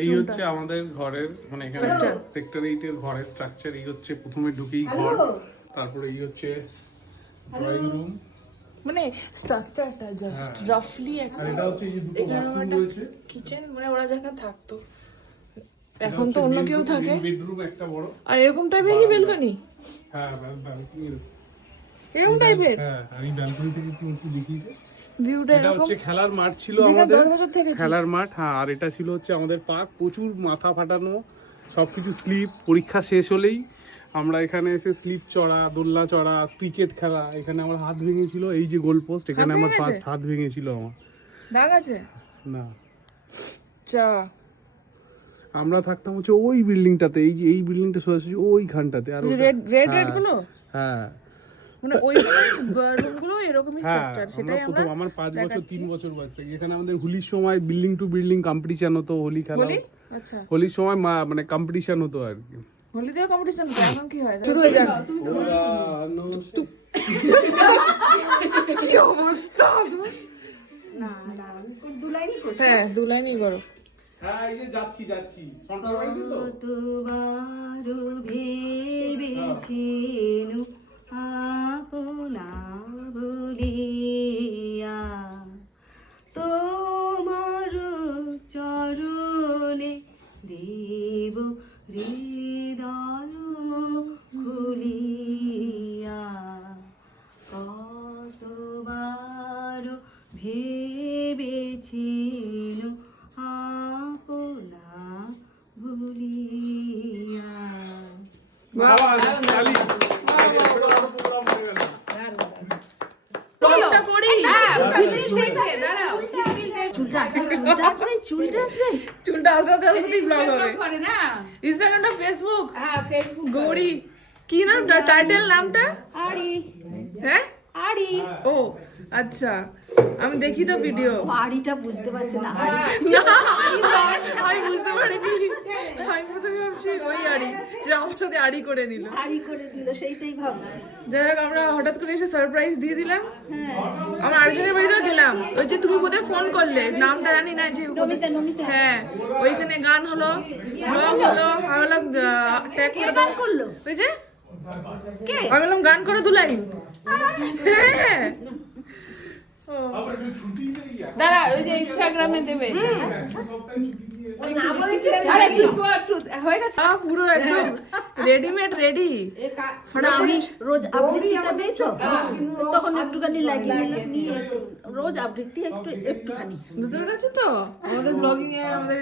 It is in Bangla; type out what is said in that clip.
এই হচ্ছে আমাদের ঘরের মানে এখানে সেক্টর 8 এর ঘরের স্ট্রাকচার। এই হচ্ছে প্রথমে ঢুকেই ঘর, তারপরে এই হচ্ছে ড্রয়িং রুম, মানে স্ট্রাকচারটা জাস্ট রাফলি একটা। আর এটা হচ্ছে এই যে দুটো বাথরুম রয়েছে, কিচেন, মানে ওরা যেখানে থাকতো। এখন তো অন্য কেউ থাকে। বেডরুম একটা বড়। আর এরকম টাইপের কি বেলকনি? হ্যাঁ ব্যালকনি এরকম টাইপের। হ্যাঁ, আমি ব্যালকনি থেকে একটু দেখি। ভিউটা এটা এরকম। হচ্ছে খেলার মাঠ ছিল যেখানে আমাদের, 10 বছর থেকেছিস। খেলার মাঠ। হ্যাঁ, আর এটা ছিল হচ্ছে আমাদের পার্ক। প্রচুর মাথা ফাটানো সবকিছু স্লিপ। পরীক্ষা শেষ হলেই আমরা এখানে এসে স্লিপ চড়া, দোলনা চড়া, ক্রিকেট খেলা। এখানে আমার হাত ভেঙেছিল, এই যে গোল পোস্ট, এখানে আমার ফার্স্ট হাত ভেঙেছিল আমার। দাগ আছে না, চা। আমরা থাকতাম হচ্ছে ওই বিল্ডিংটাতে, এই যে এই বিল্ডিংটা সোজাসুজি ওইখানটাতে। আর রেড রেড গুলো, হ্যাঁ মানে ওই রুমগুলো এরকমই স্ট্রাকচার। সেটাই আমরা প্রথম আমার 5 বছর 3 বছর বয়স থেকে এখানে আমাদের হোলির সময় বিল্ডিং টু বিল্ডিং কম্পিটিশন হতো, হোলি খেলা। আচ্ছা, হোলির সময় মানে কম্পিটিশন হতো আর কি। হোলিতেও কম্পিটিশন হতো। এখন কি হয়? শুরু হয়ে যাক। কি অবস্থা! না না দুলাইনি করছি। হ্যাঁ, দু লাইনই করো। হ্যাঁ, এই যে যাচ্ছি কতবার ভেবেছিনু আপনা বলিয়া, তোমার চরণে দেব হৃদয় খুলিয়া, কতবার ভেবেছিনু আপনা ভুলিয়া। চুলটা আসতে আসতেই ব্লগ হবে। ইনস্টাগ্রাম না ফেসবুক? হ্যাঁ, ফেসবুক। গৌরী কি নাম, টাইটেল নামটা? আড়ি হ্যাঁ, আড়ি। ও আচ্ছা, আমি দেখি তো ভিডিও। আড়িটা বুঝতে পারছি না। আড়ি আমি বুঝতে পারিনি। আমি প্রথমে ভাবছি ওই আড়ি, যে আমার সাথে আড়ি করে নিল। আড়ি করে দিল, সেইটাই ভাবছি। যাই হোক, আমরা হঠাৎ করে এসে সারপ্রাইজ দিয়ে দিলাম। হ্যাঁ, আমরা আরেকজনের বাড়িতেও গেলাম। ওই যে তুমি কোথায় ফোন করলে, নামটা জানি না, যে নমিতা। হ্যাঁ, ওইখানে গান হলো, ব্লগ হলো। আমি বললাম ট্যাগ করে দাও। করলো ওই যে কে? আমি বললাম গান করে দুলাই। হ্যাঁ, দাঁড়া, ওই যে ইনস্টাগ্রামে দেবে। না বলে কি? আরে ট্রুথ হয়ে গেছে। পুরো একদম রেডিমেড রেডি। না, আমি রোজ আবৃত্তিটা দেই তো, তখন একটুখানি লাগিয়ে নিয়ে রোজ আবৃত্তি একটুখানি। বুঝতে পেরেছো তো? আমাদের ব্লগিং এ আমাদের